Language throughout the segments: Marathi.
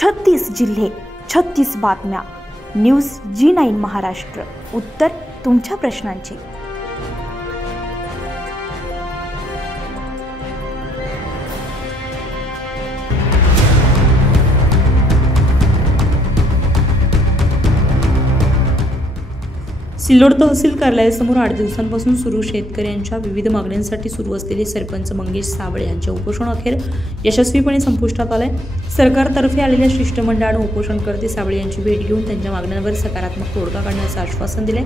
36 जिल्हे 36 बातम्या. News G9 Maharashtra. उत्तर तुमच्या प्रश्नांची. सिल्लोड तहसील कार्यालयासमोर 8 दिवसांपासून सुरू शेतकऱ्यांच्या विविध मागण्यांसाठी सुरू असलेले सरपंच मंगेश साबळे यांचे उपोषण अखेर यशस्वीपणे संपुष्टात आले. सरकारतर्फे आलेल्या शिष्टमंडळाने उपोषणकर्ते साबळे यांची भेट घेऊन त्यांच्या मागण्यांवर सकारात्मक तोडगा काढण्याचे आश्वासन दिले.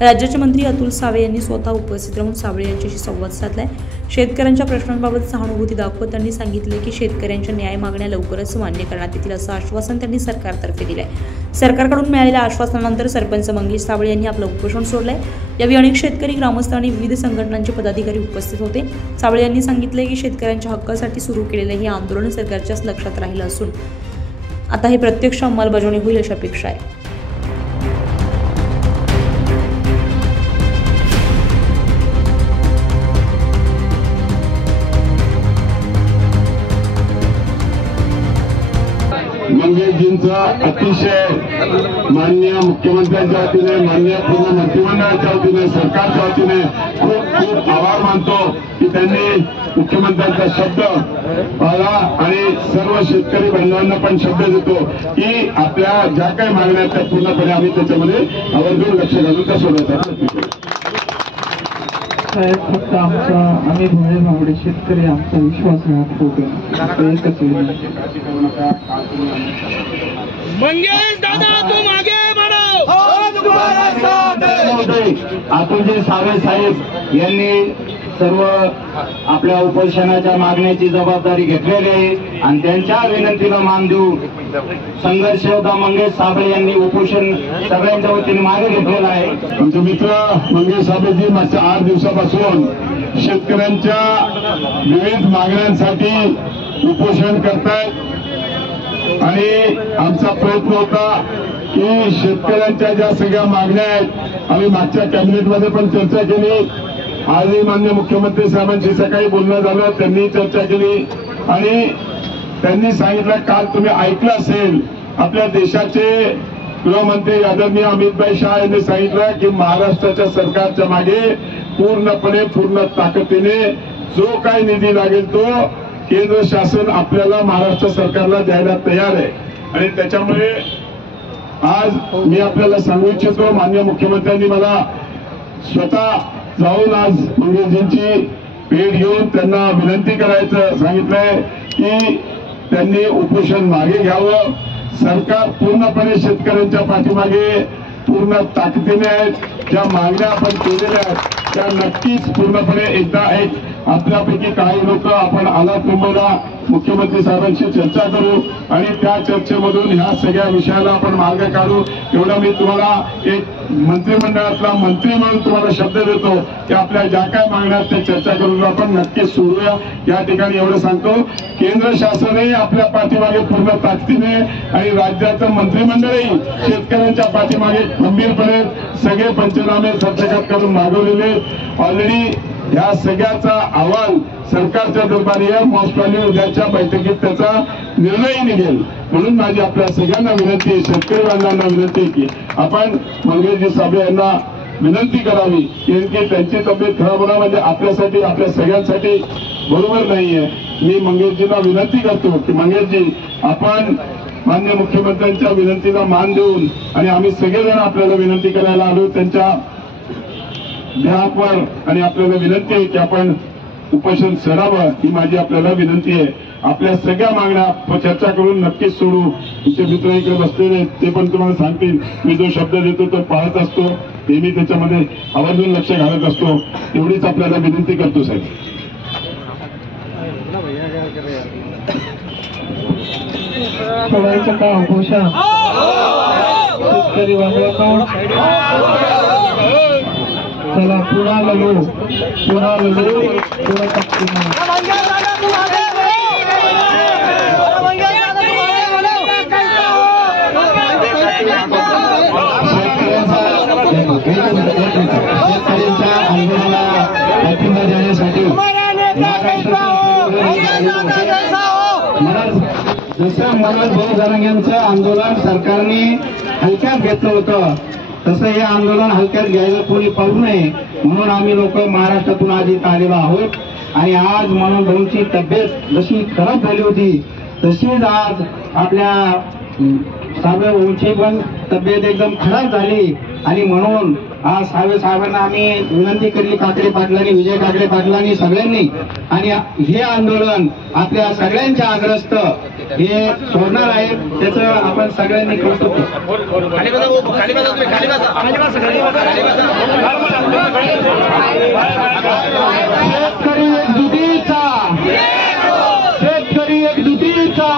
राज्याचे मंत्री अतुल सावे यांनी स्वतः उपस्थित राहून साबळे यांच्याशी संवाद साधलाय. शेतकऱ्यांच्या प्रश्नांबाबत सहानुभूती दाखवत त्यांनी सांगितले की शेतकऱ्यांच्या न्याय मागण्या लवकरच मान्य करण्यात येतील असं आश्वासन त्यांनी सरकारतर्फे दिले. सरकारकडून मिळालेल्या आश्वासनानंतर सरपंच मंगेश साबळे यांनी आपलं उपोषण सोडलंय. यावेळी अनेक शेतकरी, ग्रामस्थ आणि विविध संघटनांचे पदाधिकारी उपस्थित होते. साबळे यांनी सांगितले की शेतकऱ्यांच्या हक्कासाठी सुरू केलेले हे आंदोलन सरकारच्याच लक्षात राहिलं असून आता हे प्रत्यक्ष अंमलबजावणी होईल अशी अपेक्षा आहे. मंगेशजींचा अतिशय माननीय मुख्यमंत्र्यांच्या वतीने, माननीय पूर्ण मंत्रिमंडळाच्या वतीने, सरकारच्या वतीने खूप खूप आभार मानतो की त्यांनी मुख्यमंत्र्यांचा शब्द पाळला आणि सर्व शेतकरी बांधवांना पण शब्द देतो की आपल्या ज्या काही मागण्या आहेत त्या पूर्णपणे आम्ही त्याच्यामध्ये आवर्जून लक्ष घालून त्या सोडवतात. साहेब, फक्त आमचा आम्ही भोळे भावडे शेतकरी आमचा विश्वासघात होतो. एकच मंगेश दादा तुम आगे बढ़ो. अतुलजी सावे साहेब यांनी सर्व आपल्या उपोषणाच्या मागण्याची जबाबदारी घेतलेली आहे आणि त्यांच्या विनंतीला मान देऊन संघर्ष योद्धा मंगेश साबळे यांनी उपोषण सगळ्यांच्या वतीने मागे घेतलेलं आहे. आमचे मित्र मंगेश साबळेजी मागच्या 8 दिवसापासून शेतकऱ्यांच्या विविध मागण्यांसाठी उपोषण करतायत आणि आमचा प्रयत्न होता की शेतकऱ्यांच्या ज्या सगळ्या मागण्या आहेत आम्ही मागच्या कॅबिनेटमध्ये पण चर्चा केली. आजही माननीय मुख्यमंत्री साहेबांशी सकाळी बोलणं झालं, त्यांनी चर्चा केली आणि त्यांनी सांगितलं, काल तुम्ही ऐकलं असेल आपल्या देशाचे गृहमंत्री आदरणीय अमितभाई शाह यांनी सांगितलं की महाराष्ट्राच्या सरकारच्या मागे पूर्ण ताकदीने जो काही निधी लागेल तो केंद्र शासन आपल्याला महाराष्ट्र सरकारला द्यायला तयार आहे. आणि त्याच्यामुळे आज मी आपल्याला सांगू इच्छितो, माननीय मुख्यमंत्र्यांनी मला स्वतः जाऊन आज मंगेशजींची भेट घेऊन त्यांना विनंती करायचं सांगितलंय की त्यांनी उपोषण मागे घ्यावं. सरकार पूर्णपणे शेतकऱ्यांच्या पाठीमागे पूर्ण ताकदीने आहेत. ज्या मागण्या आपण केलेल्या आहेत त्या नक्कीच पूर्णपणे एकदा आपल्यापैकी काही लोक आपण आलात मुंबईला, मुख्यमंत्री साहेबांशी चर्चा करू आणि त्या चर्चेमधून ह्या सगळ्या विषयाला आपण मार्ग काढू. एवढा मी तुम्हाला एक मंत्रिमंडळातला मंत्री म्हणून तुम्हाला शब्द देतो की आपल्या ज्या काय मागण्या त्या चर्चा करून आपण नक्कीच सोडूया. या ठिकाणी एवढं सांगतो, केंद्र शासनही आपल्या पाठीमागे पूर्ण ताकदीने आणि राज्याचं मंत्रिमंडळही शेतकऱ्यांच्या पाठीमागे खंबीरपणे सगळे पंचनामे सरसकट करून मागवलेले. ऑलरेडी या सगळ्याचा अहवाल सरकारच्या दरबारी आहे. मोस्ट प्रॉब्ली उद्याच्या बैठकीत त्याचा निर्णय निघेल. म्हणून माझी आपल्या सगळ्यांना विनंती आहे, शेतकरी बांधवांना विनंती आहे की आपण मंगेशजी साबळे यांना विनंती करावी की त्यांची तब्येत खराब होणं म्हणजे आपल्यासाठी, आपल्या सगळ्यांसाठी बरोबर नाहीये. मी मंगेशजींना विनंती करतो की मंगेशजी आपण माननीय मुख्यमंत्र्यांच्या विनंतीला मान देऊन आणि आम्ही सगळेजण आपल्याला विनंती करायला आलो त्यांच्या वर आणि आपल्याला विनंती आहे की आपण उपोषण सोडावं ही माझी आपल्याला विनंती आहे. आपल्या सगळ्या मागण्या चर्चा करून नक्कीच सोडू. तुमचे मित्र इकडे बसलेले ते पण तुम्हाला सांगतील. मी जो शब्द देतो तो पाळत असतो, नेहमी त्याच्यामध्ये आवर्जून लक्ष घालत असतो. एवढीच आपल्याला विनंती करतो साहेब. सोडायचं का उपोषण? शेतकरी बांधवांनो चला पुन्हा लढू, पुन्हा ताकदीने. शेतकऱ्यांच्या आंदोलनाला पाठिंबा देण्यासाठी महाराष्ट्र जसं जसं मनोज भाऊ जरांगेंचं आंदोलन सरकारने हलक्यात घेतलं होतं तसं हे आंदोलन हलक्यात घ्यायला कोणी पाहू नये म्हणून आम्ही लोक महाराष्ट्रातून आज इथं आलेलो आहोत. आणि आज मनोज भाऊंची तब्येत जशी खराब झाली होती तशीच आज आपल्या साबळे भाऊंची पण तब्येत एकदम खराब झाली. आणि म्हणून आज साबळे साहेबांना आम्ही विनंती केली, काकडे पाटलांनी, विजय काकडे पाटलांनी, सगळ्यांनी. आणि हे आंदोलन आपल्या सगळ्यांच्या आग्रस्त हे सोडणार आहे त्याचं आपण सगळ्यांनी कौतुक करू. शेतकरी एकजुटीचा, शेतकरी एकजुटीचा.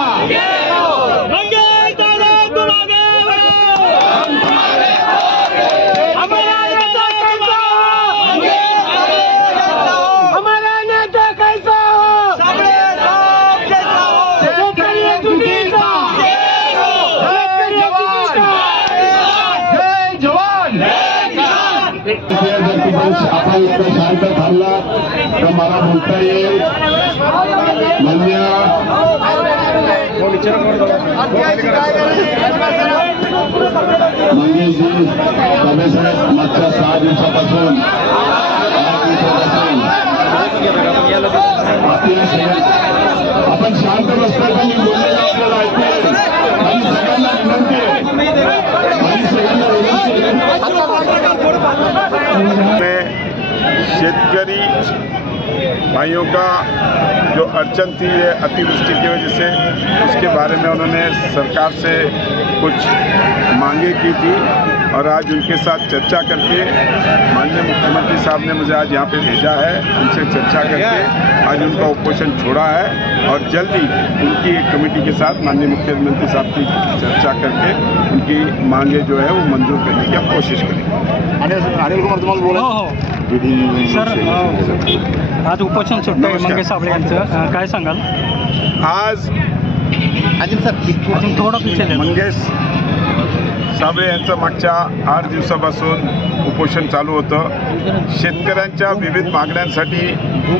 आपण इतकं शांत थांबला तर मला बोलता येईल. मान्य मंगेशजी साहेब मागच्या 6 दिवसापासून आपण शांत बसता का मी बोललेलं आपल्याला ऐकून. आणि सगळ्यांना विनंती आहे, आणि सगळ्यांना शेतकरी भाइयों का जो अड़चन थी ये अतिवृष्टि की वजह से, उसके बारे में उन्होंने सरकार से कुछ मांगे की थी और आज उनके साथ चर्चा करके माननीय मुख्यमंत्री साहब ने मुझे आज यहाँ पे भेजा है. उनसे चर्चा करके आज उनका उपोषण छोड़ा है और जल्दी उनकी एक कमेटी के साथ माननीय मुख्यमंत्री साहब की चर्चा करके उनकी मांगे जो है वो मंजूर करने की हम कोशिश करेंगे. अनिल कुमार तुम्हाला बोला सर, आज उपोषण सुटतंय मंगेश साबळे यांचं, काय सांगाल? आज मंगेश साबळे यांचं मागच्या 8 दिवसापासून उपोषण चालू होतं. शेतकऱ्यांच्या विविध मागण्यांसाठी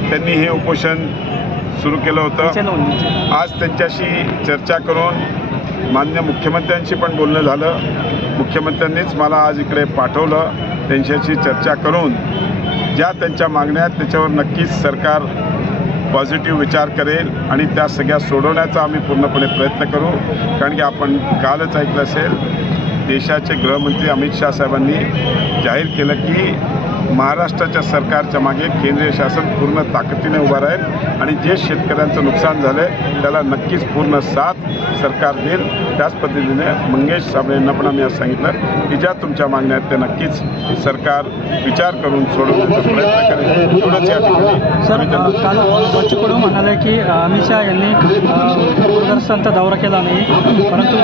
त्यांनी हे उपोषण सुरू केलं होतं. आज त्यांच्याशी चर्चा करून माननीय मुख्यमंत्र्यांशी पण बोलणं झालं. मुख्यमंत्र्यांनीच मला आज इकडे पाठवलं. त्यांच्याशी चर्चा करून ज्या त्यांच्या मागण्या आहेत त्याच्यावर नक्कीच सरकार पॉझिटिव्ह विचार करेल आणि त्या सगळ्या सोडवण्याचा आम्ही पूर्णपणे प्रयत्न करू. कारण की आपण कालच ऐकलं असेल, देशाचे गृहमंत्री अमित शाह साहेबांनी जाहीर केलं की महाराष्ट्राच्या सरकारच्या मागे केंद्रीय शासन पूर्ण ताकदीने उभं राहील आणि जे शेतकऱ्यांचं नुकसान झालं आहे त्याला नक्कीच पूर्ण साथ सरकार देईल. त्याच पद्धतीने मंगेश साबळे यांना पण आम्ही असं सांगितलं की ज्या तुमच्या मागण्या आहेत त्या नक्कीच सरकार विचार करून सोडवण्याचा प्रयत्न करेल. एवढंच या ठिकाणी काल बच्चू म्हणाले की अमित शहा यांनी पूरग्रस्तांचा दौरा केला नाही, परंतु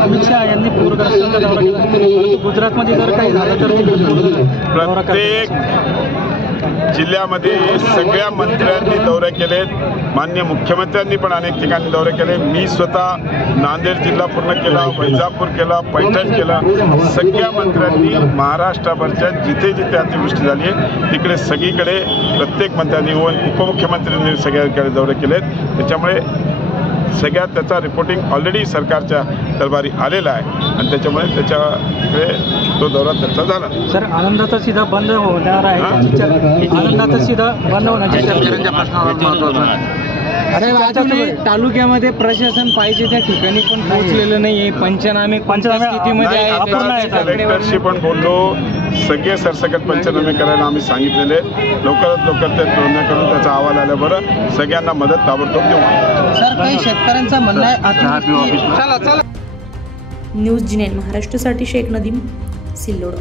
अमित शहा यांनी पूरग्रस्तांचा दौरा केला, परंतु गुजरातमध्ये जर काही झालं तर प्रत्येक जिल्ह्यामध्ये सगळ्या मंत्र्यांनी दौरे केलेत. माननीय मुख्यमंत्र्यांनी पण अनेक ठिकाणी दौरे केले. मी स्वतः नांदेड जिल्हा पूर्ण केला, वैजापूर केला, पैठण केला. सगळ्या मंत्र्यांनी महाराष्ट्राभरच्या जिथे जिथे अतिवृष्टी झाली आहे तिकडे सगळीकडे प्रत्येक मंत्र्यांनी उपमुख्यमंत्र्यांनी सगळ्याकडे दौरे केलेत. त्याच्यामुळे सगळ्यात त्याचा रिपोर्टिंग ऑलरेडी सरकारच्या दरबारी आलेला आहे आणि त्याच्यामुळे त्याच्या तिकडे तो दौरा त्याचा झाला. सर, आनंदाचा सीधा बंद होणार आहे, आनंदाचा सीधा बंद होण्याची तालुक्यामध्ये प्रशासन पाहिजे त्या ठिकाणी पण पोहोचलेलं नाहीये. पंचनामे स्थितीमध्ये कलेक्टरशी पण बोललो. सगळे सरसकट पंचनामे करायला आम्ही सांगितलेले. लवकरात लवकर ते नोंदणी करून त्याचा अहवाल आल्याबरोबर सगळ्यांना मदत ताबडतोब देऊ. सर, काही शेतकऱ्यांचं म्हणणं आहे. न्यूज जी9 महाराष्ट्रासाठी शेख नदीम, सिल्लोड.